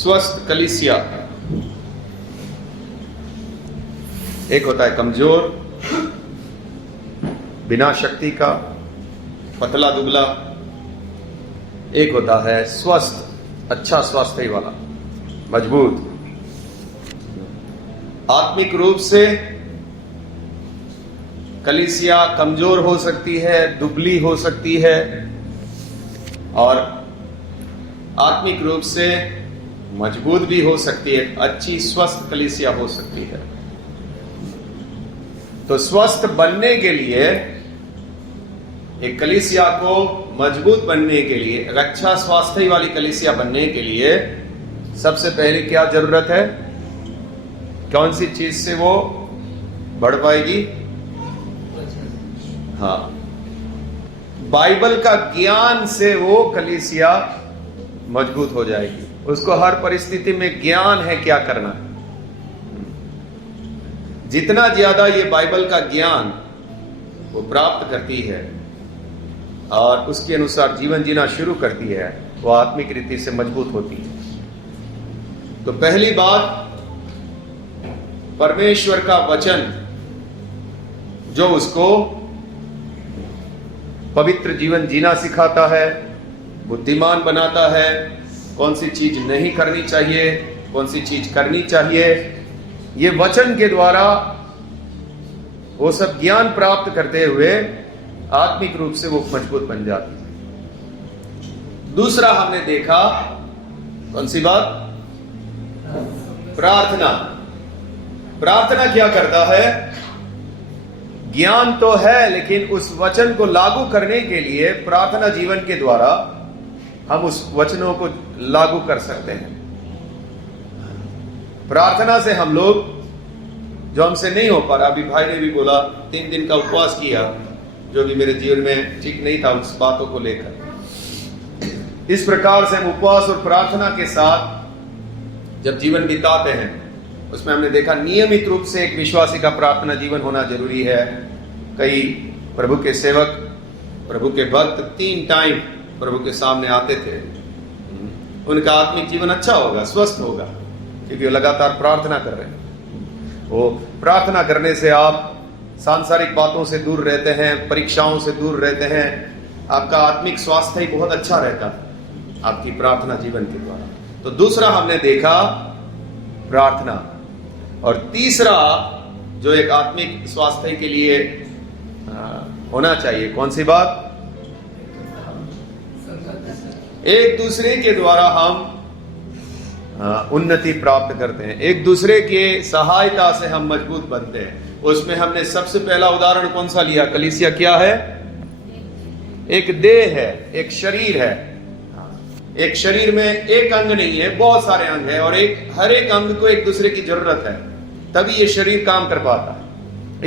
स्वस्थ कलीसिया, एक होता है कमजोर, बिना शक्ति का, पतला दुबला। एक होता है स्वस्थ, अच्छा स्वास्थ्य वाला, मजबूत। आत्मिक रूप से कलीसिया कमजोर हो सकती है, दुबली हो सकती है, और आत्मिक रूप से मजबूत भी हो सकती है। अच्छी स्वस्थ कलीसिया हो सकती है। तो स्वस्थ बनने के लिए, एक कलीसिया को मजबूत बनने के लिए, एक अच्छा स्वास्थ्य वाली कलीसिया बनने के लिए सबसे पहले क्या जरूरत है? कौन सी चीज से वो बढ़ पाएगी? हाँ, बाइबल का ज्ञान से वो कलीसिया मजबूत हो जाएगी। उसको हर परिस्थिति में ज्ञान है क्या करना है। जितना ज्यादा ये बाइबल का ज्ञान वो प्राप्त करती है और उसके अनुसार जीवन जीना शुरू करती है, वो आत्मिक रीति से मजबूत होती है। तो पहली बात, परमेश्वर का वचन जो उसको पवित्र जीवन जीना सिखाता है, बुद्धिमान बनाता है, कौन सी चीज नहीं करनी चाहिए, कौन सी चीज करनी चाहिए, ये वचन के द्वारा वो सब ज्ञान प्राप्त करते हुए आत्मिक रूप से वो मजबूत बन जाती है। दूसरा हमने देखा, कौन सी बात? प्रार्थना। प्रार्थना क्या करता है? ज्ञान तो है, लेकिन उस वचन को लागू करने के लिए प्रार्थना जीवन के द्वारा हम उस वचनों को लागू कर सकते हैं। प्रार्थना से हम लोग, जो हमसे नहीं हो पा रहा, अभी भाई ने भी बोला 3 दिन का उपवास किया, जो भी मेरे जीवन में ठीक नहीं था उस बातों को लेकर। इस प्रकार से हम उपवास और प्रार्थना के साथ जब जीवन बिताते हैं, उसमें हमने देखा नियमित रूप से एक विश्वासी का प्रार्थना जीवन होना जरूरी है। कई प्रभु के सेवक, प्रभु के भक्त 3 टाइम प्रभु के सामने आते थे। उनका आत्मिक जीवन अच्छा होगा, स्वस्थ होगा, क्योंकि वो लगातार प्रार्थना कर रहे हैं। वो प्रार्थना करने से आप सांसारिक बातों से दूर रहते हैं, परीक्षाओं से दूर रहते हैं। आपका आत्मिक स्वास्थ्य ही बहुत अच्छा रहता है आपकी प्रार्थना जीवन के द्वारा। तो दूसरा हमने देखा प्रार्थना, और तीसरा जो एक आत्मिक स्वास्थ्य के लिए होना चाहिए, कौन सी बात? एक दूसरे के द्वारा हम उन्नति प्राप्त करते हैं, एक दूसरे के सहायता से हम मजबूत बनते हैं। उसमें हमने सबसे पहला उदाहरण कौन सा लिया? कलीसिया क्या है? एक देह है, एक शरीर है। एक शरीर में एक अंग नहीं है, बहुत सारे अंग है, और हर एक अंग को एक दूसरे की जरूरत है, तभी ये शरीर काम कर पाता है।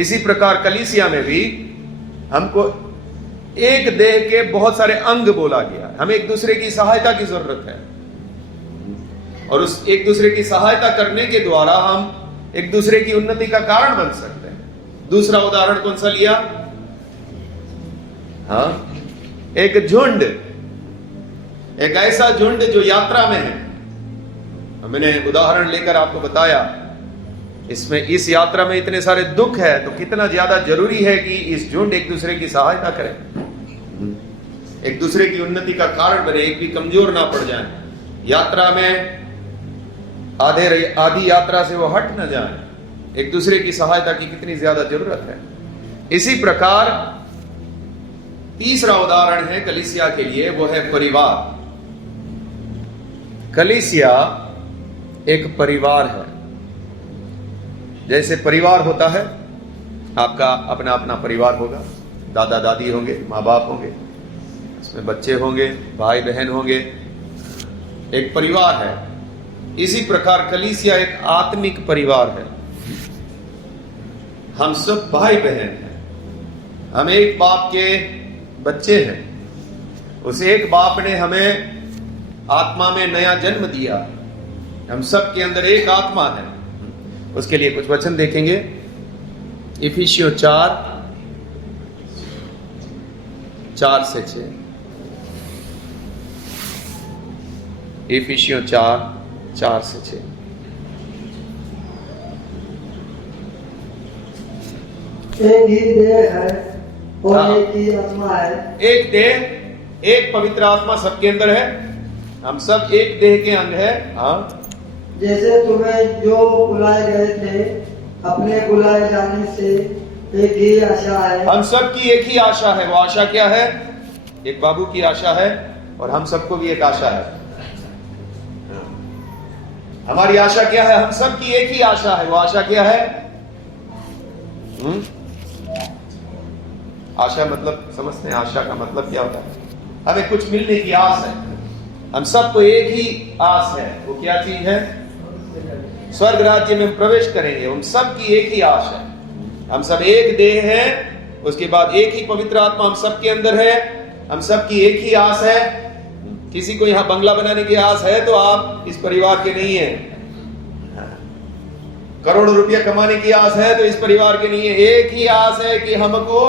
इसी प्रकार कलीसिया में भी हमको एक देह के बहुत सारे अंग बोला गया। हमें एक दूसरे की सहायता की जरूरत है, और उस एक दूसरे की सहायता करने के द्वारा हम एक दूसरे की उन्नति का कारण बन सकते हैं। दूसरा उदाहरण कौन सा लिया? हाँ, एक झुंड, एक ऐसा झुंड जो यात्रा में है। मैंने उदाहरण लेकर आपको बताया, इसमें इस यात्रा में इतने सारे दुख है, तो कितना ज्यादा जरूरी है कि इस झुंड एक दूसरे की सहायता करें, एक दूसरे की उन्नति का कारण बने, एक भी कमजोर ना पड़ जाए, यात्रा में आधी यात्रा से वो हट न जाए। एक दूसरे की सहायता की कितनी ज्यादा जरूरत है। इसी प्रकार तीसरा उदाहरण है कलीसिया के लिए, वो है परिवार। कलीसिया एक परिवार है। जैसे परिवार होता है, आपका अपना अपना परिवार होगा, दादा दादी होंगे, माँ बाप होंगे, इसमें बच्चे होंगे, भाई बहन होंगे, एक परिवार है। इसी प्रकार कलीसिया एक आत्मिक परिवार है। हम सब भाई बहन हैं, हम एक बाप के बच्चे हैं। उस एक बाप ने हमें आत्मा में नया जन्म दिया। हम सब के अंदर एक आत्मा है। उसके लिए कुछ वचन देखेंगे। इफिसियों 4:4-6। इफिसियों 4 4 से 6। एक ही देह है और हाँ। एक ही आत्मा है। एक देह, एक पवित्र आत्मा सबके अंदर है। हम सब एक देह के अंग है। हाँ, जैसे तुम्हें जो बुलाए गए थे अपने बुलाए जाने से एक ही आशा है। हम सब की एक ही आशा है। वो आशा क्या है? एक बाबू की आशा है और हम सबको भी एक आशा है। हमारी आशा क्या है? हम सब की एक ही आशा है। वो आशा क्या है? आशा मतलब समझते हैं? आशा का मतलब क्या होता है? हमें कुछ मिलने की आस है। हम सबको एक ही आस है। वो क्या चीज है? स्वर्ग राज्य में हम प्रवेश करेंगे। हम सब की एक ही आस है। हम सब एक देह है, उसके बाद एक ही पवित्र आत्मा हम सब के अंदर है। हम सब की एक ही आस है। किसी को यहां बंगला बनाने की आस है तो आप इस परिवार के नहीं है। करोड़ों रुपया कमाने की आस है तो इस परिवार के नहीं है। एक ही आस है कि हमको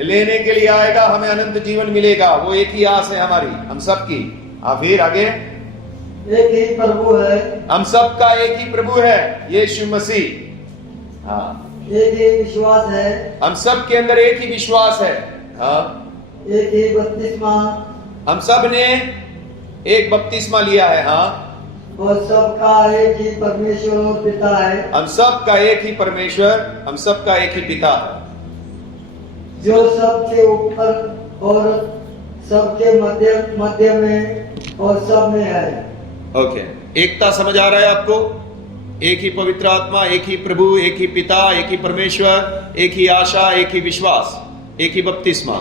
लेने के लिए आएगा, हमें अनंत जीवन मिलेगा। वो एक ही आस है हमारी, हम सब की। फिर आगे, एक ही प्रभु है। हम सब का एक ही प्रभु है, यीशु मसीह। हाँ, एक ही विश्वास है। हम सब के अंदर एक ही विश्वास है। हाँ, एक ही बपतिस्मा। हम सब ने एक बपतिस्मा लिया है। हाँ, और सबका एक ही परमेश्वर और पिता है। हम सब का एक ही परमेश्वर, हम सब का एक ही पिता है, जो सबके ऊपर और सबके मध्य में और सब में है। ओके, एकता समझ आ रहा है आपको? एक ही पवित्र आत्मा, एक ही प्रभु, एक ही पिता, एक ही परमेश्वर, एक ही आशा, एक ही विश्वास, एक ही बपतिस्मा।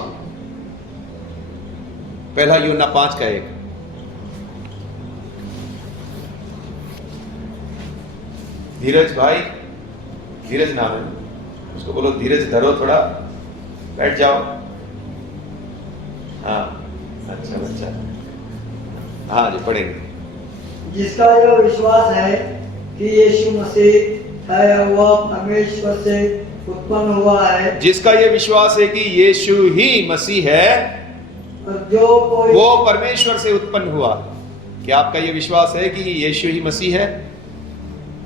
पहला यूहन्ना 5 का 1। धीरज भाई, धीरज नाम है उसको, बोलो धीरज धरो, थोड़ा बैठ जाओ। हाँ, अच्छा बच्चा। हाँ जी, पढ़ेंगे। जिसका यह विश्वास है कि यीशु मसीह है, वह परमेश्वर से उत्पन्न हुआ है। जिसका यह विश्वास है कि यीशु ही मसीह है, और जो कोई वो परमेश्वर से उत्पन्न हुआ। क्या आपका यह विश्वास है कि यीशु ही मसीह है?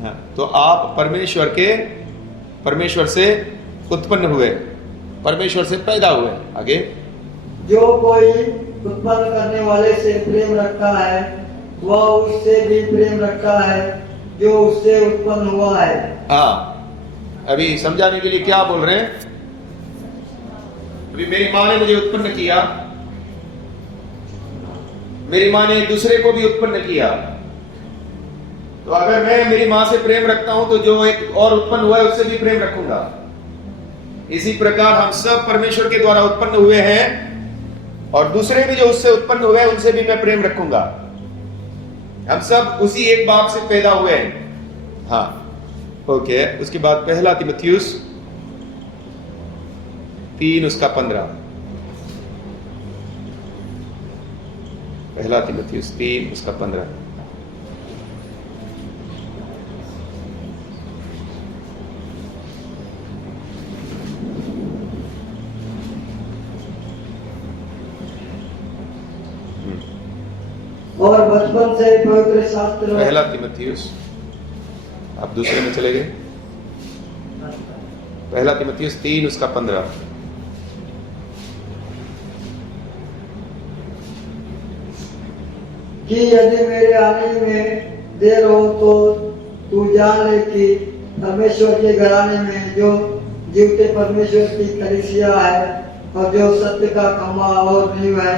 हाँ, तो आप परमेश्वर से उत्पन्न हुए, परमेश्वर से पैदा हुए। आगे, जो कोई उत्पन्न करने वाले से प्रेम रखता है वह उससे भी प्रेम रखता है जो उससे उत्पन्न हुआ है। हाँ, अभी समझाने के लिए क्या बोल रहे हैं? अभी मेरी माँ ने मुझे उत्पन्न किया, मेरी माँ ने दूसरे को भी उत्पन्न किया। तो अगर मैं मेरी माँ से प्रेम रखता हूं तो जो एक और उत्पन्न हुआ है उससे भी प्रेम रखूंगा। इसी प्रकार हम सब परमेश्वर के द्वारा उत्पन्न हुए हैं और दूसरे भी जो उससे उत्पन्न हुए हैं उनसे भी मैं प्रेम रखूंगा। हम सब उसी एक बाप से पैदा हुए हैं। हाँ, ओके। उसके बाद पहला तीमुथियुस 3 उसका 15। पहला तीमुथियुस 3 उसका 15। और बचपन से पवित्र शास्त्र। पहला तीमुथियुस, आप दूसरे में चले गए। पहला तीमुथियुस 3 उसका 15। कि यदि मेरे आने में देर हो तो तू जान ले कि परमेश्वर के घराने में जो जीवते परमेश्वर की कलीसिया है और जो सत्य का खंभा और नींव है,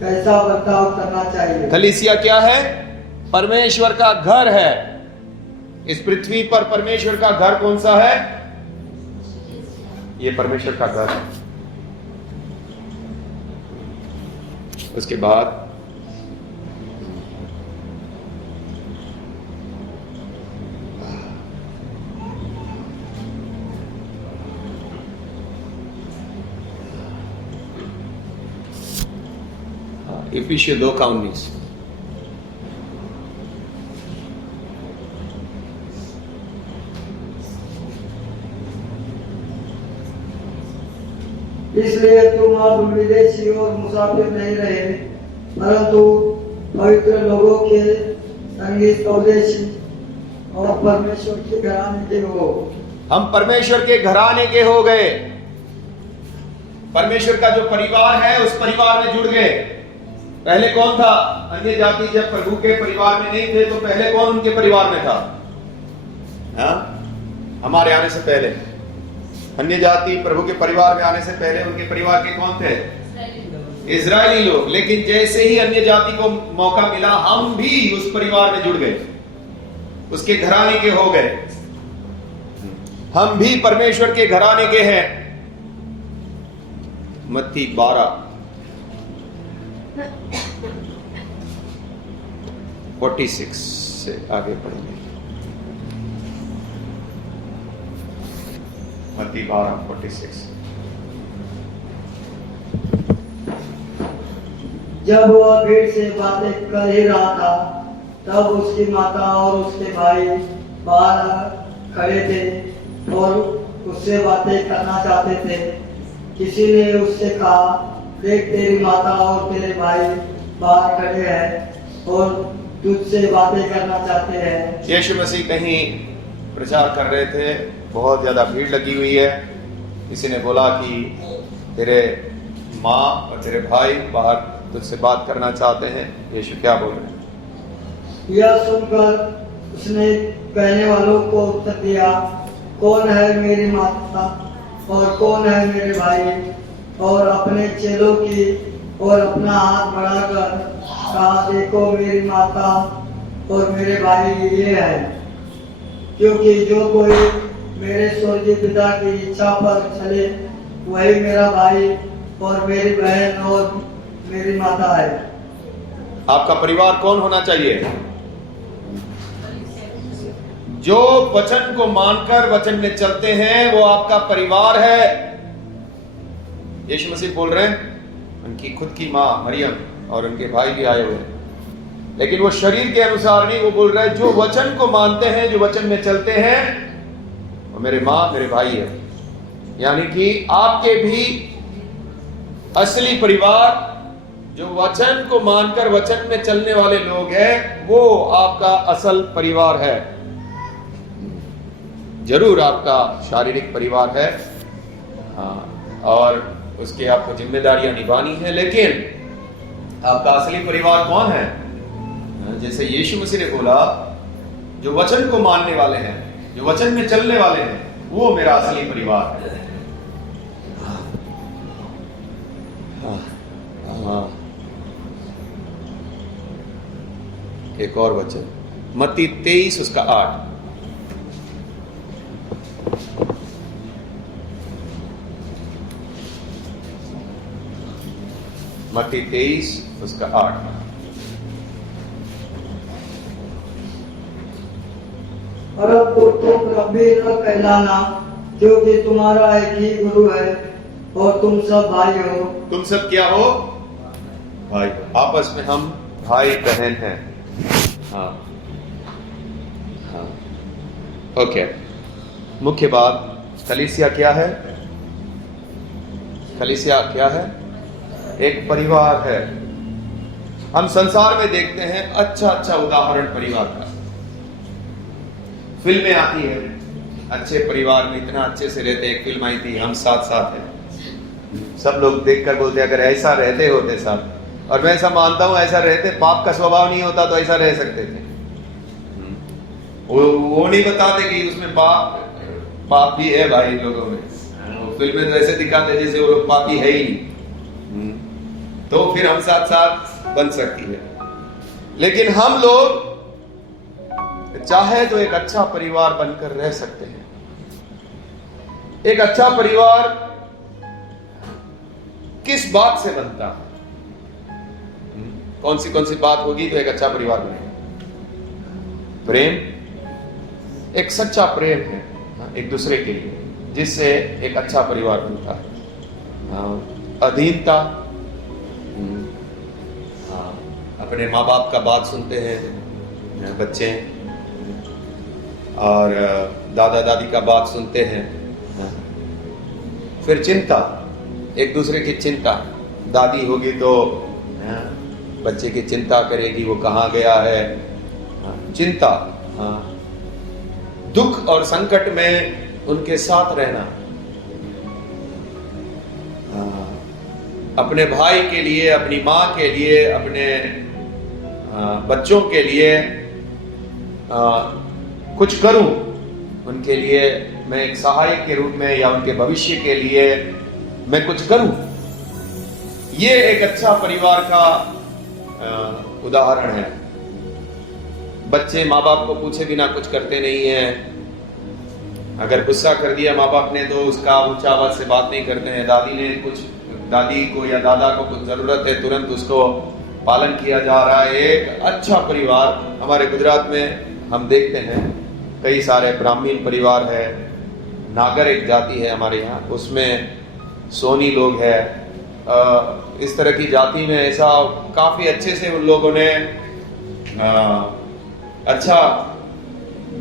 कैसा बर्ताव करना चाहिए। कलीसिया क्या है? परमेश्वर का घर है। इस पृथ्वी पर परमेश्वर का घर कौन सा है? ये परमेश्वर का घर है। उसके बाद इफिसियों 2 का 19। इसलिए तुम अब विदेशी और मुसाफिर नहीं रहे, परंतु पवित्र लोगों के संगी स्वदेशी और परमेश्वर के घराने के हो। हम परमेश्वर के घराने के हो गए। परमेश्वर का जो परिवार है उस परिवार में जुड़ गए। पहले कौन था? अन्य जाति जब प्रभु के परिवार में नहीं थे तो पहले कौन उनके परिवार में था? हाँ? हमारे आने से पहले अन्य जाति प्रभु के परिवार में आने से पहले उनके परिवार के कौन थे? इजरायली लोग। लेकिन जैसे ही अन्य जाति को मौका मिला हम भी उस परिवार में जुड़ गए, उसके घराने के हो गए। हम भी परमेश्वर के घराने के हैं। मत्ती 12:46 से आगे पढ़ेंगे। मत्ती 12:46। जब वह भीड़ से बातें कर ही रहा था तब उसकी माता और उसके भाई बाहर खड़े थे और उससे बातें करना चाहते थे। किसी ने उससे कहा, देख तेरी माता और तेरे भाई बाहर खड़े हैं और तुझसे बातें करना चाहते हैं। यीशु मसीह कहीं प्रचार कर रहे थे, बहुत ज्यादा भीड़ लगी हुई है। किसी ने बोला कि तेरे माँ और तेरे भाई बाहर तुझसे बात करना चाहते हैं। यीशु क्या बोल रहे हैं? यह सुनकर उसने कहने वालों को उत्तर दिया, कौन है मेरी माता और कौन है मेरे भाई? और अपने चेलों की और अपना हाथ बढ़ाकर कहा, देखो मेरी माता और मेरे भाई ये है। क्योंकि जो कोई मेरे स्वर्गीय पिता की इच्छा पर चले वही मेरा भाई और मेरी बहन और मेरी माता है। आपका परिवार कौन होना चाहिए? जो वचन को मानकर वचन में चलते हैं वो आपका परिवार है। यीशु मसीह बोल रहे हैं, उनकी खुद की माँ मरियम और उनके भाई भी आए हुए हैं, लेकिन वो शरीर के अनुसार नहीं। वो बोल रहा है जो वचन को मानते हैं, जो वचन में चलते हैं, वो मेरे माँ मेरे भाई है। यानी कि आपके भी असली परिवार जो वचन को मानकर वचन में चलने वाले लोग हैं, वो आपका असल परिवार है। जरूर आपका शारीरिक परिवार है, हाँ, और उसकी आपको जिम्मेदारियां निभानी है, लेकिन आपका असली परिवार कौन है? जैसे यीशु मसीह ने बोला, जो वचन को मानने वाले हैं, जो वचन में चलने वाले हैं, वो मेरा असली परिवार है। एक और वचन, मत्ती 23:8। मत्ती 23:8। और अब तो तुम रब्बी न कहलाना, क्योंकि तुम्हारा एक ही गुरु है और तुम सब भाई हो। तुम सब क्या हो? भाई। आपस में हम भाई बहन हैं। हाँ हाँ, ओके। मुख्य बात, कलीसिया क्या है? कलीसिया क्या है? एक परिवार है। हम संसार में देखते हैं अच्छा उदाहरण परिवार का। फिल्में आती है, अच्छे परिवार में इतना अच्छे से रहते। एक फिल्म आई थी, हम साथ साथ हैं। सब लोग देखकर बोलते अगर ऐसा रहते होते साथ, और मैं ऐसा मानता हूं, ऐसा रहते, पाप का स्वभाव नहीं होता तो ऐसा रह सकते थे। वो नहीं बताते कि उसमें पाप भी है भाई लोगों में। फिल्में तो ऐसे दिखाते जैसे वो लोग पापी है ही नहीं। तो फिर हम साथ साथ बन सकती है। लेकिन हम लोग चाहे तो एक अच्छा परिवार बनकर रह सकते हैं। एक अच्छा परिवार किस बात से बनता है? कौन सी बात होगी तो एक अच्छा परिवार बनेगा? प्रेम, एक सच्चा प्रेम है एक दूसरे के लिए, जिससे एक अच्छा परिवार बनता है। अधीनता, अपने माँ बाप का बात सुनते हैं बच्चे, और दादा दादी का बात सुनते हैं। फिर चिंता, एक दूसरे की चिंता। दादी होगी तो बच्चे की चिंता करेगी, वो कहाँ गया है, चिंता, हाँ, दुख और संकट में उनके साथ रहना, हाँ, अपने भाई के लिए, अपनी माँ के लिए, अपने बच्चों के लिए कुछ करूं, उनके लिए मैं एक सहायक के रूप में या उनके भविष्य के लिए मैं कुछ करूं। ये एक अच्छा परिवार का उदाहरण है। बच्चे माँ बाप को पूछे बिना कुछ करते नहीं है। अगर गुस्सा कर दिया माँ बाप ने तो उसका ऊंचा आवाज से बात नहीं करते हैं। दादी को या दादा को कुछ जरूरत है, तुरंत उसको पालन किया जा रहा है। एक अच्छा परिवार हमारे गुजरात में हम देखते हैं। कई सारे ब्राह्मण परिवार है, नागर एक जाति है हमारे यहाँ, उसमें सोनी लोग है। इस तरह की जाति में ऐसा काफी अच्छे से उन लोगों ने अच्छा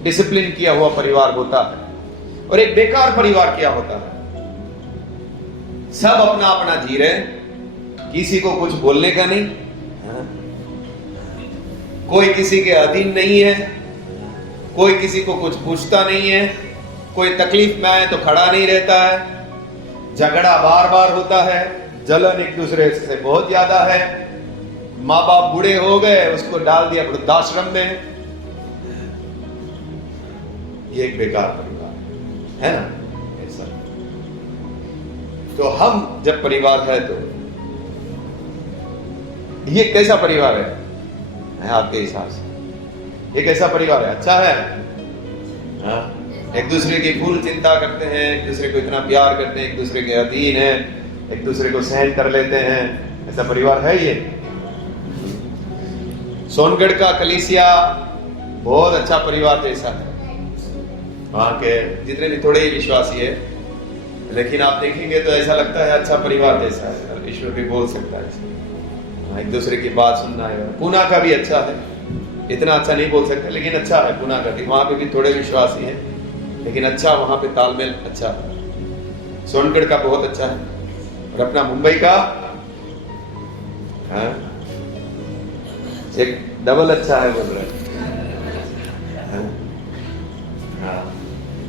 डिसिप्लिन किया हुआ परिवार होता है। और एक बेकार परिवार क्या होता है, सब अपना अपना जी रहे, किसी को कुछ बोलने का नहीं, कोई किसी के अधीन नहीं है, कोई किसी को कुछ पूछता नहीं है, कोई तकलीफ में आए तो खड़ा नहीं रहता है, झगड़ा बार बार होता है, जलन एक दूसरे से बहुत ज्यादा है। माँ बाप बूढ़े हो गए, उसको डाल दिया वृद्धाश्रम में। ये एक बेकार परिवार है ना, ऐसा। तो हम जब परिवार है तो ये कैसा परिवार है आपके हिसाब से? ये कैसा परिवार है? अच्छा है, हाँ? एक दूसरे की फूल चिंता करते हैं, एक दूसरे को इतना प्यार करते हैं, एक दूसरे के अधीन है, एक दूसरे को सहन कर लेते हैं, ऐसा परिवार है ये। सोनगढ़ का कलीसिया बहुत अच्छा परिवार जैसा है। वहां के जितने भी थोड़े ही विश्वासी है, लेकिन आप देखेंगे तो ऐसा लगता है अच्छा परिवार जैसा है। ईश्वर भी बोल सकता है, एक दूसरे की बात सुनना है। पूना का भी अच्छा है, इतना अच्छा नहीं बोल सकते लेकिन अच्छा है पूना का भी। वहां पे भी थोड़े विश्वासी हैं लेकिन अच्छा, वहां पे तालमेल अच्छा है। सोनगढ़ का बहुत अच्छा है। और अपना मुंबई का एक डबल अच्छा है बोल रहे हैं,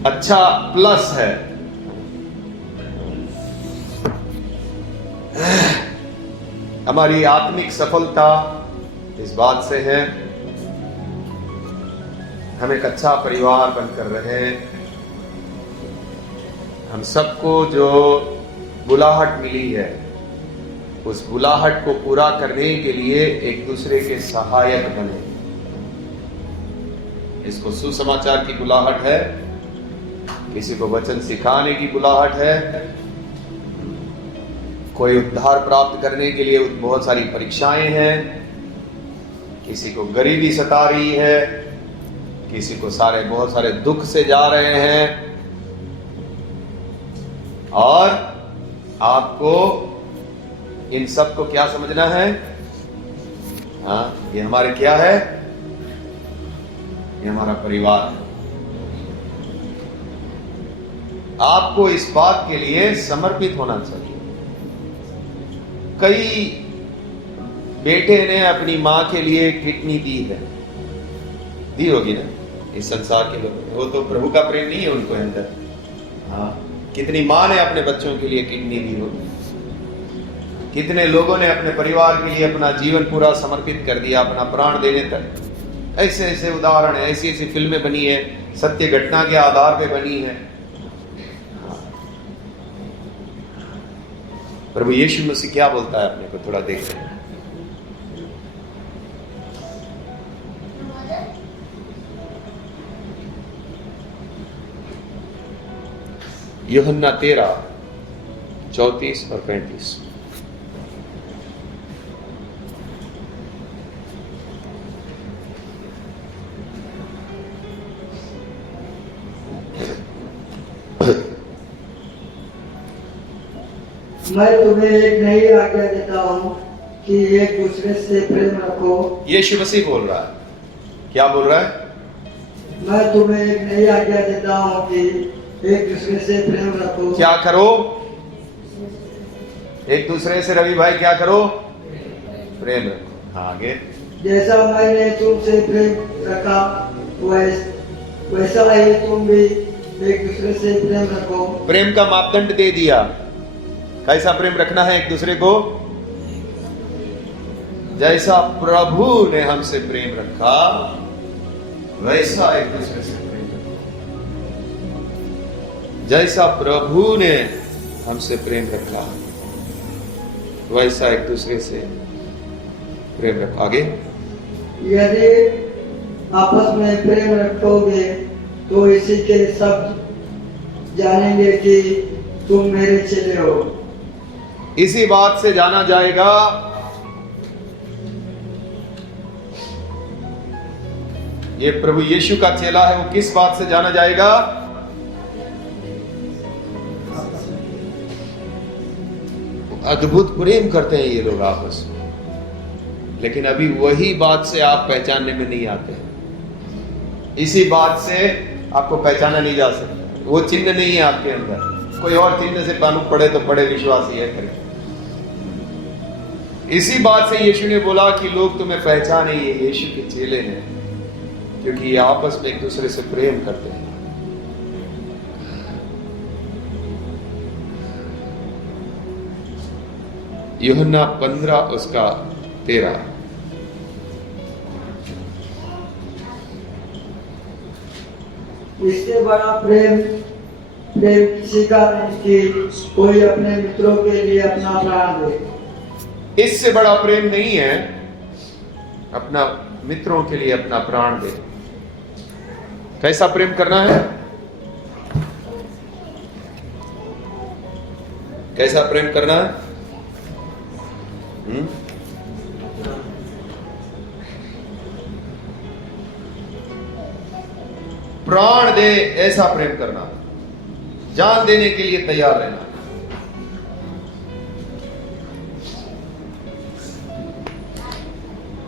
अच्छा प्लस है। हमारी आत्मिक सफलता इस बात से है हम एक अच्छा परिवार बनकर रहे। हम सबको जो बुलाहट मिली है उस बुलाहट को पूरा करने के लिए एक दूसरे के सहायक बने। इसको सुसमाचार की बुलाहट है, किसी को वचन सिखाने की बुलाहट है, कोई उद्धार प्राप्त करने के लिए बहुत सारी परीक्षाएं हैं, किसी को गरीबी सता रही है, किसी को बहुत सारे दुख से जा रहे हैं। और आपको इन सब को क्या समझना है? हाँ, ये हमारे क्या है? ये हमारा परिवार है। आपको इस बात के लिए समर्पित होना चाहिए। कई बेटे ने अपनी मां के लिए किडनी दी है, दी होगी ना इस संसार के लोग। वो तो प्रभु का प्रेम नहीं है उनको अंदर। हाँ, कितनी मां ने अपने बच्चों के लिए किडनी दी होगी, कितने लोगों ने अपने परिवार के लिए अपना जीवन पूरा समर्पित कर दिया, अपना प्राण देने तक। ऐसे ऐसे उदाहरण है, ऐसी ऐसी फिल्में बनी है, सत्य घटना के आधार पे बनी है। प्रभु यीशु मसीह क्या बोलता है अपने को, थोड़ा देखते हैं। यूहन्ना 13:34 और 35। मैं तुम्हें एक नई आज्ञा देता हूँ कि एक दूसरे से प्रेम रखो। यीशु मसीह बोल रहा है, क्या बोल रहा है? मैं तुम्हें एक नई आज्ञा देता हूँ कि एक दूसरे से प्रेम रखो। क्या करो? एक दूसरे से रवि भाई क्या करो? प्रेम रखो। हाँ, आगे जैसा मैंने तुमसे प्रेम रखा वैसा ही तुम भी एक दूसरे से प्रेम रखो। प्रेम का मापदंड दे दिया, कैसा प्रेम रखना है एक दूसरे को, जैसा प्रभु ने हमसे प्रेम रखा वैसा एक दूसरे से प्रेम रखो। जैसा प्रभु ने हमसे प्रेम रखा वैसा एक दूसरे से प्रेम रखो। आगे, यदि आपस में प्रेम रखोगे तो इसी के सब जानेंगे कि तुम मेरे चेले हो। इसी बात से जाना जाएगा ये प्रभु यीशु का चेला है। वो किस बात से जाना जाएगा? अद्भुत प्रेम करते हैं ये लोग आपस में, लेकिन अभी वही बात से आप पहचानने में नहीं आते हैं। इसी बात से आपको पहचाना नहीं जा सकता। वो चिन्ह नहीं है आपके अंदर। कोई और चिन्ह से मालूम पड़े तो पड़े, विश्वासी है करें। इसी बात से यीशु ने बोला कि लोग तुम्हें पहचाने ये यीशु के चेले हैं, क्योंकि ये आपस में एक दूसरे से प्रेम करते हैं। यूहन्ना 15:13। इससे बड़ा प्रेम किसी का नहीं कि कोई अपने मित्रों के लिए अपना प्राण दे। इससे बड़ा प्रेम नहीं है अपना मित्रों के लिए अपना प्राण दे। कैसा प्रेम करना है? कैसा प्रेम करना है? प्राण दे ऐसा प्रेम करना, जान देने के लिए तैयार रहना।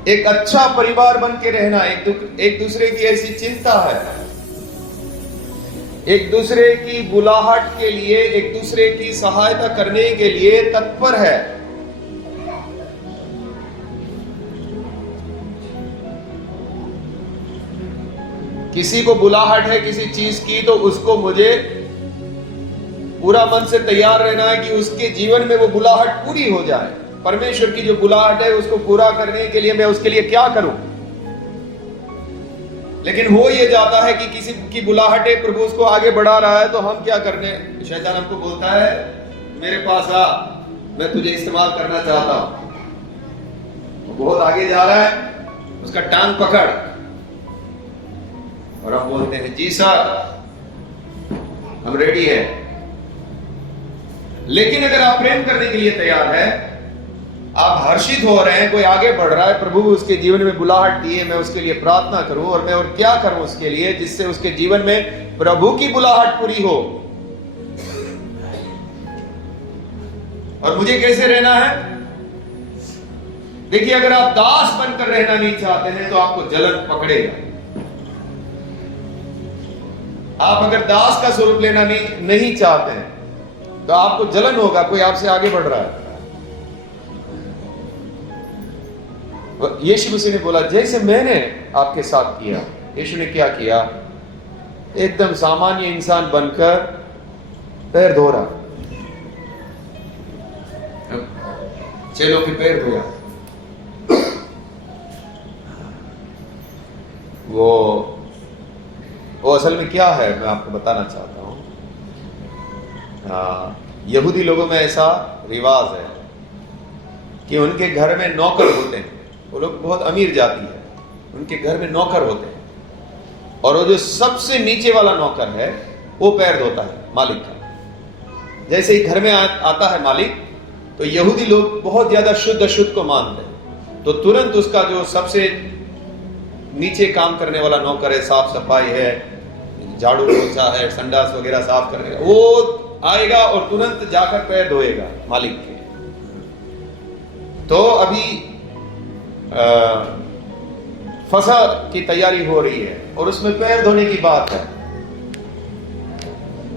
एक अच्छा परिवार बन के रहना, एक दूसरे की ऐसी चिंता है, एक दूसरे की बुलाहट के लिए, एक दूसरे की सहायता करने के लिए तत्पर है। किसी को बुलाहट है किसी चीज की, तो उसको मुझे पूरा मन से तैयार रहना है कि उसके जीवन में वो बुलाहट पूरी हो जाए। परमेश्वर की जो बुलाहट है उसको पूरा करने के लिए मैं उसके लिए क्या करूं। लेकिन हो ये जाता है कि किसी की बुलाहट है, प्रभु उसको आगे बढ़ा रहा है, तो हम क्या करने, शैतान हमको बोलता है मेरे पास आ, मैं तुझे इस्तेमाल करना चाहता हूं। वो बहुत आगे जा रहा है, उसका टांग पकड़, और हम बोलते हैं जी सर हम रेडी है। लेकिन अगर आप प्रेम करने के लिए तैयार है, आप हर्षित हो रहे हैं, कोई आगे बढ़ रहा है, प्रभु उसके जीवन में बुलाहट दी है, मैं उसके लिए प्रार्थना करूं, और मैं और क्या करूं उसके लिए जिससे उसके जीवन में प्रभु की बुलाहट पूरी हो। और मुझे कैसे रहना है? देखिए, अगर आप दास बनकर रहना नहीं चाहते हैं तो आपको जलन पकड़ेगा। आप अगर दास का स्वरूप लेना नहीं चाहते हैं तो आपको जलन होगा, कोई आपसे आगे बढ़ रहा है। यीशु मसीह ने बोला जैसे मैंने आपके साथ किया। यीशु ने क्या किया? एकदम सामान्य इंसान बनकर पैर धो रहा, चेलों के पैर धोया। वो असल में क्या है मैं आपको बताना चाहता हूं। यहूदी लोगों में ऐसा रिवाज है कि उनके घर में नौकर होते हैं। वो लोग बहुत अमीर जाति है, उनके घर में नौकर होते हैं, और वो जो सबसे नीचे वाला नौकर है वो पैर धोता है मालिक का। जैसे ही घर में आता है मालिक, तो यहूदी लोग बहुत ज्यादा शुद्ध अशुद्ध को मानते हैं, तो तुरंत उसका जो सबसे नीचे काम करने वाला नौकर है, साफ सफाई है, झाड़ू पोछा है, संडास वगैरह साफ करने, वो आएगा और तुरंत जाकर पैर धोएगा मालिक के। तो अभी फसह की तैयारी हो रही है और उसमें पैर धोने की बात है।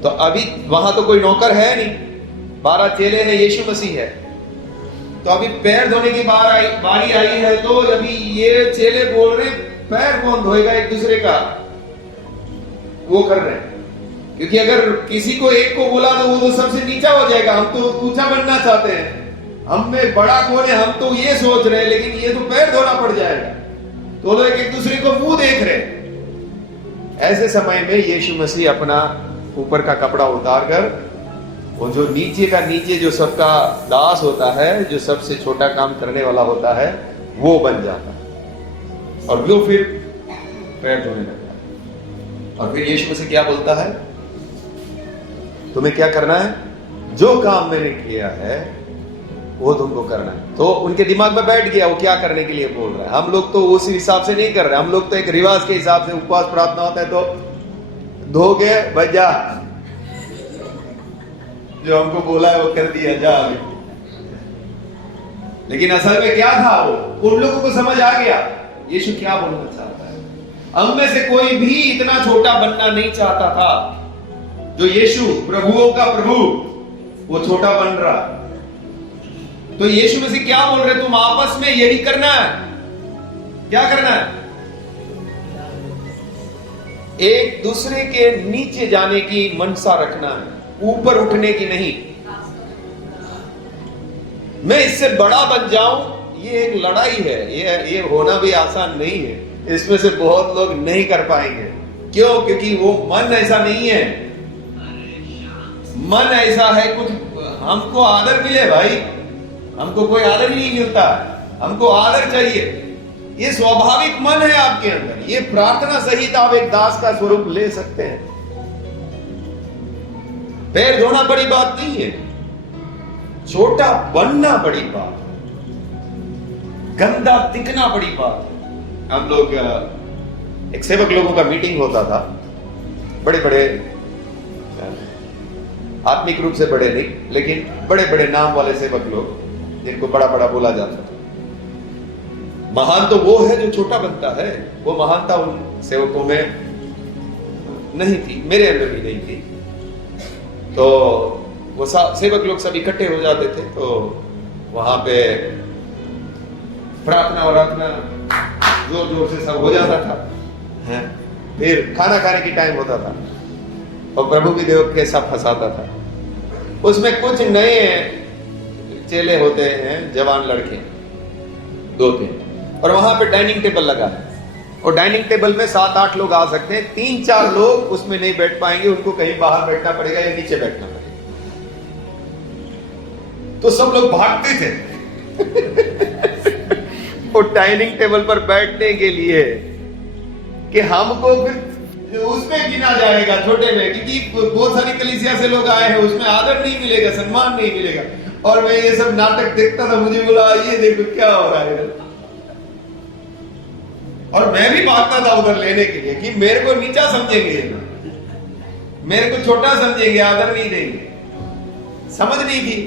तो अभी वहां तो कोई नौकर है नहीं, 12 चेले हैं, यीशु मसीह है। तो अभी पैर धोने की बारी आई है, तो अभी ये चेले बोल रहे पैर कौन धोएगा एक दूसरे का, वो कर रहे हैं। क्योंकि अगर किसी को एक को बोला तो वो तो सबसे नीचा हो जाएगा, हम तो ऊंचा बनना चाहते हैं, हम में बड़ा कौन है, हम तो ये सोच रहे हैं, लेकिन ये तो पैर धोना पड़ जाएगा। तो लोग एक दूसरे को मुंह देख रहे हैं। ऐसे समय में यीशु मसीह अपना ऊपर का कपड़ा उतार कर वो जो नीचे का नीचे जो सबका दास होता है, जो सबसे छोटा काम करने वाला होता है, वो बन जाता है और वो फिर पैर धोने लगता है। और फिर यीशु मसीह क्या बोलता है, तुम्हें क्या करना है, जो काम मैंने किया है वो तुमको करना है। तो उनके दिमाग में बैठ गया वो क्या करने के लिए बोल रहा है। हम लोग तो उस हिसाब से नहीं कर रहे, हम लोग तो एक रिवाज के हिसाब से उपवास प्रार्थना होता है तो धो के बजा, जो हमको बोला है वो कर दिया जा। लेकिन असल में क्या था, वो उन लोगों को समझ आ गया यीशु क्या बोलना चाहता है। हम में से कोई भी इतना छोटा बनना नहीं चाहता था जो यीशु प्रभुओं का प्रभु वो छोटा बन रहा। तो यीशु मसीह क्या बोल रहे, तुम आपस में यही करना है। क्या करना है, एक दूसरे के नीचे जाने की मनसा रखना है, ऊपर उठने की नहीं। मैं इससे बड़ा बन जाऊं, ये एक लड़ाई है, ये होना भी आसान नहीं है। इसमें से बहुत लोग नहीं कर पाएंगे। क्यों? क्योंकि वो मन ऐसा नहीं है। मन ऐसा है कुछ हमको आदर मिले भाई, हमको कोई आदर ही नहीं मिलता, हमको आदर चाहिए। ये स्वाभाविक मन है आपके अंदर। ये प्रार्थना सहित आप एक दास का स्वरूप ले सकते हैं। पैर धोना बड़ी बात नहीं है, छोटा बनना बड़ी बात, गंदा दिखना बड़ी बात है। हम लोग एक सेवक लोगों का मीटिंग होता था, बड़े बड़े आत्मिक रूप से बड़े नहीं लेकिन बड़े बड़े नाम वाले सेवक लोग जिनको बड़ा बड़ा बोला जाता था। महान तो वो है जो छोटा बनता है, वो महानता उन सेवकों में नहीं थी, मेरे अंदर भी नहीं थी। तो वो सेवक लोग सब इकट्ठे हो जाते थे, तो वहां पे प्रार्थना वरार्थना जोर जोर से सब हो जाता था। फिर खाना खाने की टाइम होता था और प्रभु भी देव कैसा फंसाता था। उसमें कुछ नए चेले होते हैं, जवान लड़के 2-3, और वहां पे डाइनिंग टेबल लगा है और डाइनिंग टेबल में 7-8 लोग आ सकते हैं। 3-4 लोग उसमें नहीं बैठ पाएंगे, उनको कहीं बाहर बैठना पड़ेगा या नीचे बैठना पड़ेगा। तो सब लोग भागते थे वो डाइनिंग टेबल पर बैठने के लिए कि हमको फिर उसमें गिना जाएगा छोटे में, क्योंकि बहुत सारी कलीसिया से लोग आए हैं, उसमें आदर नहीं मिलेगा, सम्मान नहीं मिलेगा। और मैं ये सब नाटक देखता था, मुझे बोला ये देखो क्या हो रहा है, और मैं भी भागता था उधर लेने के लिए कि मेरे को नीचा समझेंगे, मेरे को छोटा समझेंगे, आदर नहीं देंगे। समझ नहीं थी,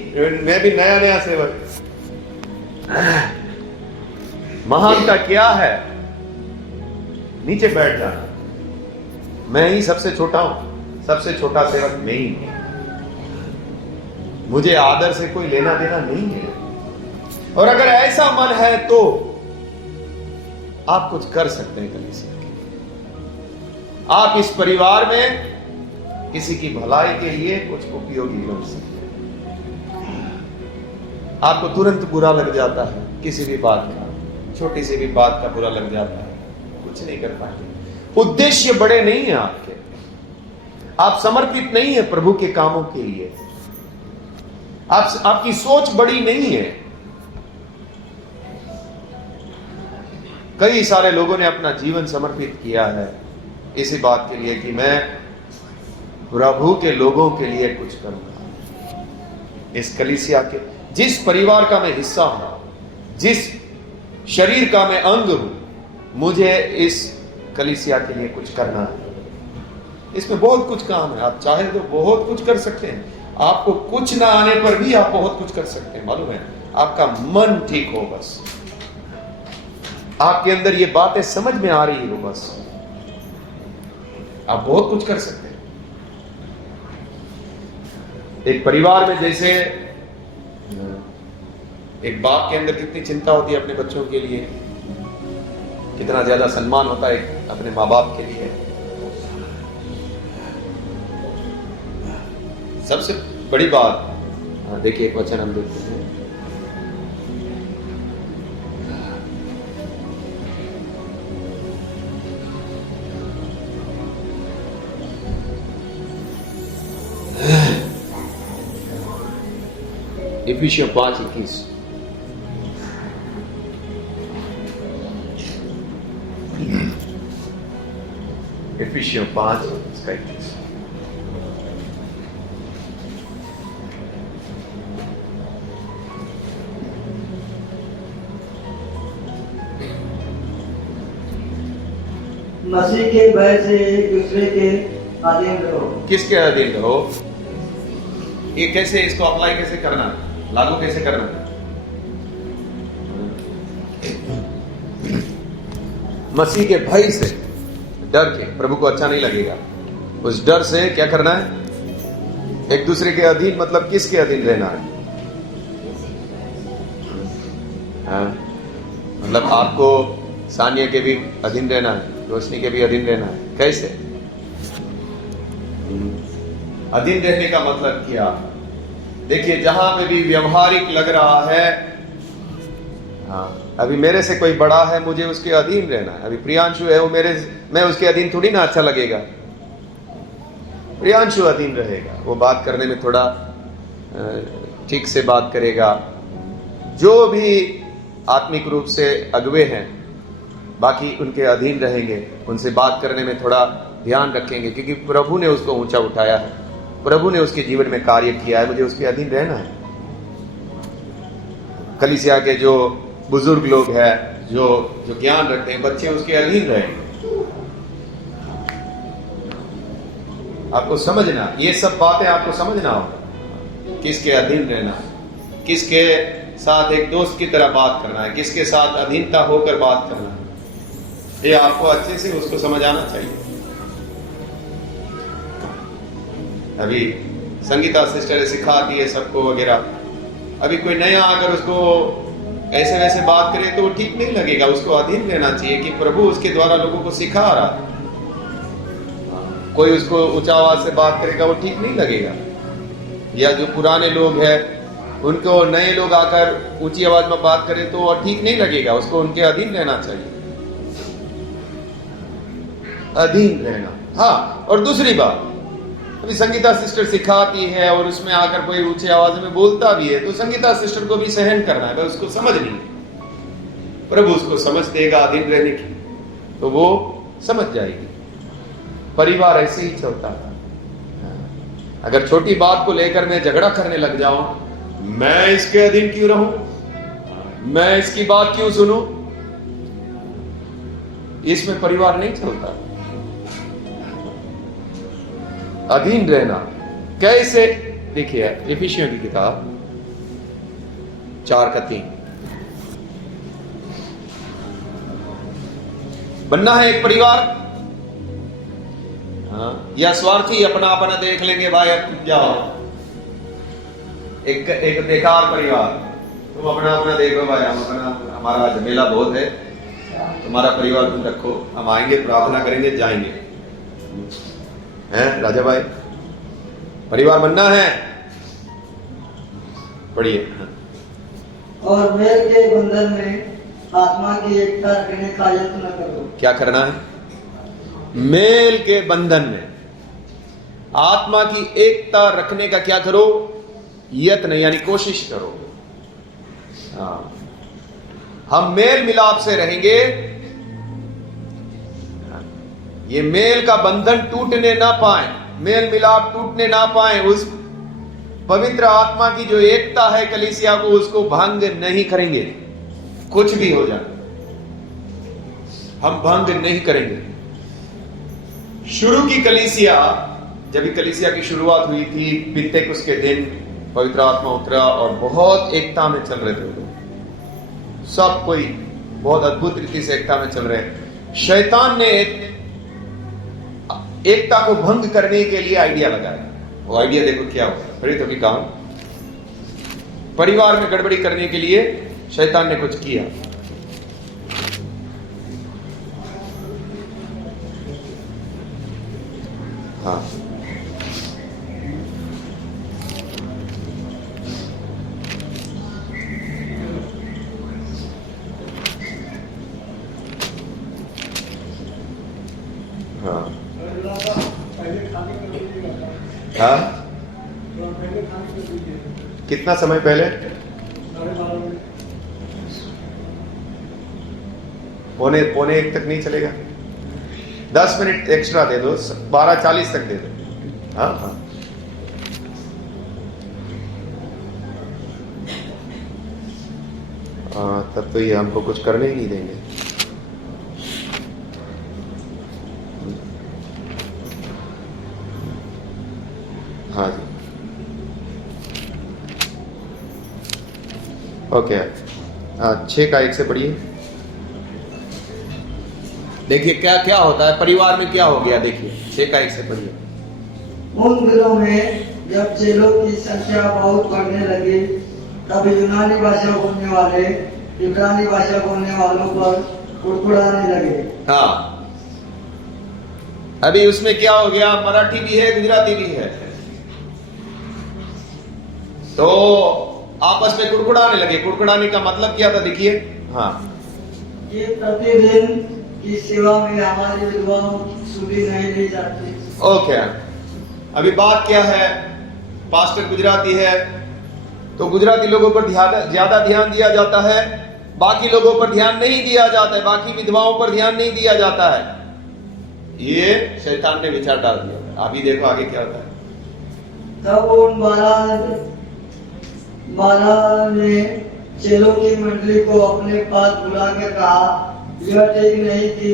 मैं भी नया नया सेवक। महानता क्या है? नीचे बैठ जाना। मैं ही सबसे छोटा हूं, सबसे छोटा सेवक मैं ही हूं, मुझे आदर से कोई लेना देना नहीं है। और अगर ऐसा मन है तो आप कुछ कर सकते हैं कलीसिया के लिए। आप इस परिवार में किसी की भलाई के लिए कुछ उपयोगी बन सकते हैं। आपको तुरंत बुरा लग जाता है किसी भी बात का, छोटी सी भी बात का बुरा लग जाता है, कुछ नहीं कर पाएंगे। उद्देश्य बड़े नहीं है आपके, आप समर्पित नहीं है प्रभु के कामों के लिए, आपकी सोच बड़ी नहीं है। कई सारे लोगों ने अपना जीवन समर्पित किया है इसी बात के लिए कि मैं प्रभु के लोगों के लिए कुछ करूंगा। इस कलीसिया के जिस परिवार का मैं हिस्सा हूं, जिस शरीर का मैं अंग हूं, मुझे इस कलीसिया के लिए कुछ करना है। इसमें बहुत कुछ काम है, आप चाहे तो बहुत कुछ कर सकते हैं। आपको कुछ ना आने पर भी आप बहुत कुछ कर सकते हैं, मालूम है? आपका मन ठीक हो, बस आपके अंदर ये बातें समझ में आ रही हो, बस आप बहुत कुछ कर सकते हैं। एक परिवार में जैसे एक बाप के अंदर कितनी चिंता होती है अपने बच्चों के लिए, कितना ज्यादा सम्मान होता है अपने माँ बाप के लिए। सबसे बड़ी बात, देखिए एक वचन हम देखते हैं, इफिसियों 5:21। इफिसियों 5:21। मसीह के भय से एक दूसरे के अधीन रहो। किसके अधीन रहो? ये कैसे, इसको अप्लाई कैसे करना, लागू कैसे करना? मसीह के भय से, डर के, प्रभु को अच्छा नहीं लगेगा, उस डर से क्या करना है? एक दूसरे के अधीन, मतलब किसके अधीन रहना है? मतलब आपको सानिया के भी अधीन रहना है, रोशनी के भी अधीन रहना है। कैसे अधीन रहने का मतलब क्या? देखिए, जहां पे भी व्यवहारिक लग रहा है, अभी मेरे से कोई बड़ा है, मुझे उसके अधीन रहना है। अभी प्रियांशु है, वो मैं उसके अधीन थोड़ी ना अच्छा लगेगा। प्रियांशु अधीन रहेगा, वो बात करने में थोड़ा ठीक से बात करेगा। जो भी आत्मिक रूप से अगुवे हैं, बाकी उनके अधीन रहेंगे, उनसे बात करने में थोड़ा ध्यान रखेंगे, क्योंकि प्रभु ने उसको ऊंचा उठाया है, प्रभु ने उसके जीवन में कार्य किया है, मुझे उसके अधीन रहना है। कलीसिया के जो बुजुर्ग लोग हैं, जो ज्ञान रखते हैं, बच्चे उसके अधीन रहेंगे। आपको समझना, ये सब बातें आपको समझना होगा, किसके अधीन रहना, किसके साथ एक दोस्त की तरह बात करना है, किसके साथ अधीनता होकर बात करना है, ये आपको अच्छे से उसको समझ आना चाहिए। अभी संगीता सिस्टर सिखाती है सबको वगैरह, अभी कोई नया अगर उसको ऐसे वैसे बात करे तो वो ठीक नहीं लगेगा, उसको अधीन रहना चाहिए कि प्रभु उसके द्वारा लोगों को सिखा रहा है। कोई उसको ऊंचा आवाज से बात करेगा, वो ठीक नहीं लगेगा। या जो पुराने लोग हैं, उनको नए लोग आकर ऊंची आवाज में बात करें तो वो ठीक नहीं लगेगा, उसको उनके अधीन रहना चाहिए, अधीन रहना। हाँ, और दूसरी बात, अभी संगीता सिस्टर सिखाती है और उसमें आकर कोई ऊंची आवाज में बोलता भी है, तो संगीता सिस्टर को भी सहन करना है, उसको समझ नहीं है। प्रभु उसको समझ देगा अधीन रहने की, तो वो समझ जाएगी। परिवार ऐसे ही चलता है। अगर छोटी बात को लेकर मैं झगड़ा करने लग जाऊं, मैं इसके अधीन क्यों रहूं, मैं इसकी बात क्यों सुनूं, इसमें परिवार नहीं चलता। अधीन रहना कैसे? देखिए इफिसियों की किताब 4:3, बनना है एक परिवार, या स्वार्थी अपना अपना देख लेंगे, भाई अब तुम जाओ, एक बेकार परिवार, तुम अपना अपना देखो भाई, हम अपना, हमारा झमेला बहुत है, तुम्हारा परिवार तुम रखो, हम आएंगे, प्रार्थना करेंगे, जाएंगे। हैं राजा भाई, परिवार बनना है, पढ़िए। और मेल के बंधन में आत्मा की एकता रखने का यत्न करो। क्या करना है? मेल के बंधन में आत्मा की एकता रखने का क्या करो? यत्न, यानी कोशिश करो। हम मेल मिलाप से रहेंगे, ये मेल का बंधन टूटने ना पाए, मेल मिलाप टूटने ना पाए, उस पवित्र आत्मा की जो एकता है कलीसिया को, उसको भंग नहीं करेंगे। कुछ भी हो जाए हम भंग नहीं करेंगे। शुरू की कलीसिया, जब कलीसिया की शुरुआत हुई थी, पिंतेकुस्त के दिन पवित्र आत्मा उतरा और बहुत एकता में चल रहे थे लोग, सब कोई बहुत अद्भुत रीति से एकता में चल रहे हैं। शैतान ने एकता को भंग करने के लिए आइडिया लगाया। वो आइडिया देखो क्या हुआ, प्रेरितों की काम परिवार में गड़बड़ी करने के लिए शैतान ने कुछ किया। हाँ, हाँ, हाँ, कितना समय पहले? पौने एक तक नहीं चलेगा? 10 मिनट एक्स्ट्रा दे दो, 12:40 तक दे दो। हाँ, हाँ, तब तो ये हमको कुछ करने ही नहीं देंगे। हाँ जी, ओके। 6:1 से पढ़िए। देखिए क्या क्या होता है परिवार में, क्या हो गया देखिए। 6:1 से पढ़िए। उन दिनों में जब चेलों की संख्या बहुत बढ़ने लगी, तब यूनानी भाषा बोलने वाले इब्रानी भाषा बोलने वालों पर कुड़कुड़ाने लगे। हाँ, अभी उसमें क्या हो गया, मराठी भी है, गुजराती भी है, तो आपस में कुड़कुड़ाने लगे। कुड़कुड़ाने का मतलब क्या था देखिए। हाँ, ये प्रतिदिन की सेवा में हमारी विधवाओं की सुधि नहीं ली जाती। ओके, अभी बात क्या है, पास्टर गुजराती है तो गुजराती लोगों पर ज्यादा ध्यान दिया जाता है, बाकी लोगों पर ध्यान नहीं दिया जाता है, बाकी विधवाओं पर ध्यान नहीं दिया जाता है। ये शैतान ने विचार डाल दिया। अभी देखो आगे क्या होता है। तब उन 12 ने चेलों की मंडली को अपने पास बुलाकर कहा, यह ठीक नहीं कि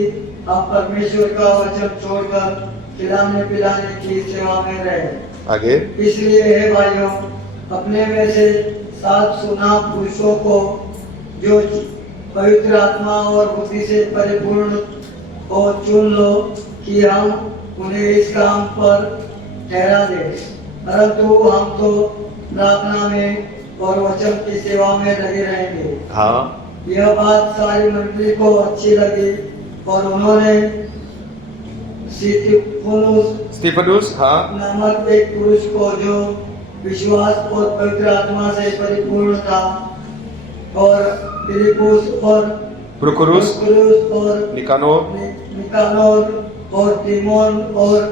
हम परमेश्वर का वचन छोड़कर खिलाने पिलाने की सेवा में रहे। आगे, इसलिए हे भाइयों, अपने में से 7 सुना पुरुषों को जो पवित्र आत्मा और बुद्धि से परिपूर्ण हो चुन लो कि हम उन्हें इस काम पर ठहरा दें। परंतु हम तो प्रार्थना में और वचन की सेवा में लगे रहेंगे। हाँ, यह बात सारी मंडली को अच्छी लगी और उन्होंने स्तिफनुस, हाँ, नामक एक पुरुष को जो विश्वास और पवित्र आत्मा से परिपूर्ण था, और फिलिपुस और प्रोखोरुस और निकानोर और तीमोन और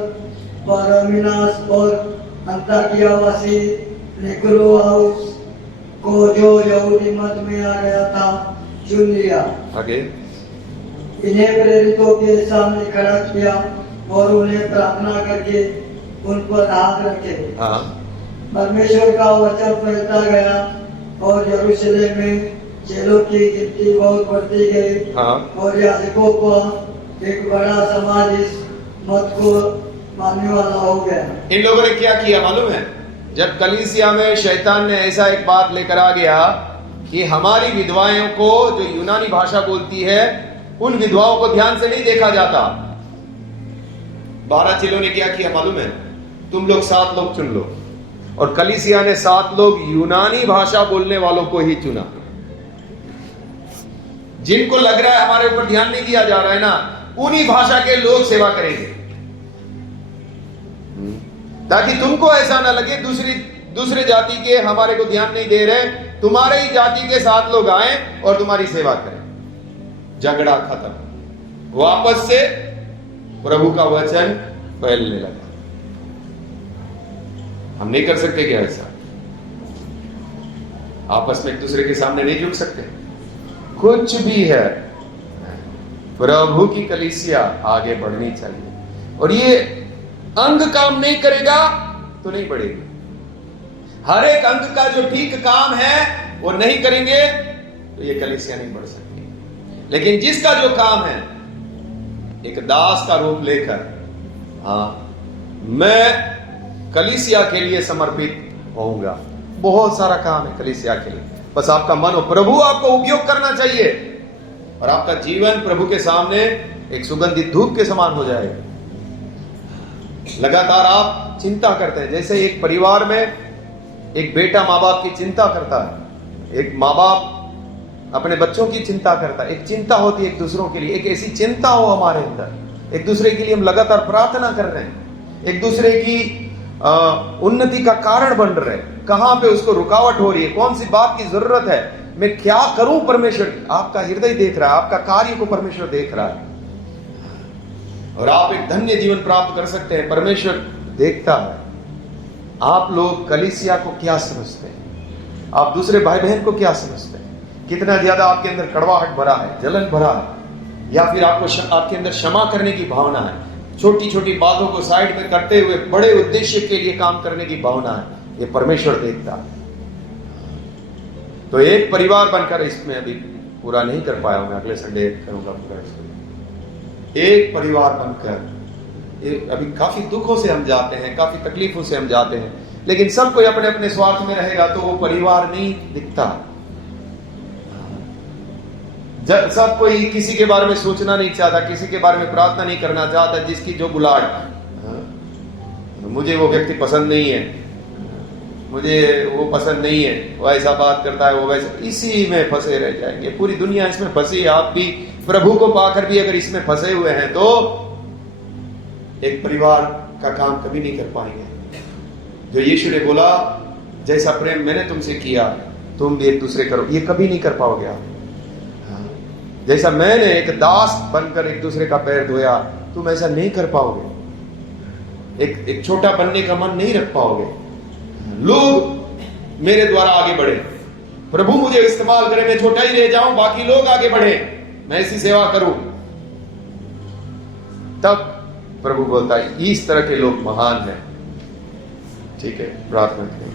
पारमीनास और अंताकियावासी निकोलाउस को जो यहूदी मत में आ गया था चुन लिया। आगे, इन्हें प्रेरितों के सामने खड़ा किया और उन्हें प्रार्थना करके उन पर हाथ रखे। हाँ, परमेश्वर का वचन फैलता गया और यरूशलेम में चेलों की गिनती बहुत बढ़ती गई। हाँ, और याजकों को एक बड़ा समाज इस मत को मानने वाला हो गया। इन लोगों ने क्या किया मालूम है, जब कलीसिया में शैतान ने ऐसा एक बात लेकर आ गया कि हमारी विधवाओं को जो यूनानी भाषा बोलती है उन विधवाओं को ध्यान से नहीं देखा जाता। 12 चेलों ने क्या किया मालूम है, तुम लोग 7 लोग चुन लो, और कलीसिया ने 7 लोग यूनानी भाषा बोलने वालों को ही चुना। जिनको लग रहा है हमारे ऊपर ध्यान नहीं दिया जा रहा है ना, उन्हीं भाषा के लोग सेवा करेंगे, ताकि तुमको ऐसा ना लगे दूसरे जाति के हमारे को ध्यान नहीं दे रहे, तुम्हारे ही जाति के 7 लोग आए और तुम्हारी सेवा करें। झगड़ा खत्म, वापस से प्रभु का वचन फैलने लगा। हम नहीं कर सकते क्या ऐसा? आपस में एक दूसरे के सामने नहीं झुक सकते? कुछ भी है, प्रभु की कलीसिया आगे बढ़नी चाहिए, और ये अंग काम नहीं करेगा तो नहीं बढ़ेगी। हर एक अंग का जो ठीक काम है वो नहीं करेंगे तो ये कलीसिया नहीं बढ़ सकती। लेकिन जिसका जो काम है, एक दास का रूप लेकर, हाँ मैं कलीसिया के लिए समर्पित होऊंगा, बहुत सारा काम है कलीसिया के लिए, बस आपका मन हो, प्रभु आपको उपयोग करना चाहिए और आपका जीवन प्रभु के सामने एक सुगंधित धूप के समान हो जाएगा। लगातार आप चिंता करते हैं, जैसे एक परिवार में एक बेटा माँ बाप की चिंता करता है, एक माँ बाप अपने बच्चों की चिंता करता है, एक चिंता होती है एक दूसरों के लिए, एक ऐसी चिंता हो हमारे अंदर, एक दूसरे के लिए हम लगातार प्रार्थना कर रहे हैं, एक दूसरे की उन्नति का कारण बन रहे हैं। कहां पे उसको रुकावट हो रही है, कौन सी बात की जरूरत है, मैं क्या करूं। परमेश्वर आपका हृदय देख रहा है, आपका कार्य को परमेश्वर देख रहा है, और आप एक धन्य जीवन प्राप्त कर सकते हैं। परमेश्वर देखता है आप लोग कलीसिया को क्या समझते हैं, आप दूसरे भाई बहन को क्या समझते हैं, कितना ज्यादा आपके अंदर कड़वाहट भरा है, जलन भरा है, या फिर आपको आपके अंदर क्षमा करने की भावना है, छोटी छोटी बातों को साइड में करते हुए बड़े उद्देश्य के लिए काम करने की भावना है। ये परमेश्वर देखता है। तो एक परिवार बनकर, इसमें अभी पूरा नहीं कर पाया हूं, मैं अगले संडे करूंगा पूरा इसको। एक परिवार बनकर, अभी काफी दुखों से हम जाते हैं, काफी तकलीफों से हम जाते हैं, लेकिन सब कोई अपने अपने स्वार्थ में रहेगा तो वो परिवार नहीं दिखता। सब कोई किसी के बारे में सोचना नहीं चाहता, किसी के बारे में प्रार्थना नहीं करना चाहता, जिसकी जो बुलाहट, मुझे वो व्यक्ति पसंद नहीं है, मुझे वो पसंद नहीं है, वो ऐसा बात करता है, वो वैसा, इसी में फंसे रह जाएंगे। पूरी दुनिया इसमें फंसी है। आप भी प्रभु को पाकर भी अगर इसमें फंसे हुए हैं तो एक परिवार का काम कभी नहीं कर पाएंगे। जो यीशु ने बोला, जैसा प्रेम मैंने तुमसे किया तुम भी एक दूसरे करो, ये कभी नहीं कर पाओगे आप। जैसा मैंने एक दास बनकर एक दूसरे का पैर धोया, तुम ऐसा नहीं कर पाओगे। एक छोटा बनने का मन नहीं रख पाओगे। लोग मेरे द्वारा आगे बढ़े, प्रभु मुझे इस्तेमाल करे, मैं छोटा ही रह जाऊं, बाकी लोग आगे बढ़े, मैं ऐसी सेवा करूं, तब प्रभु बोलता है इस तरह के लोग महान हैं। ठीक है, प्रार्थना करें।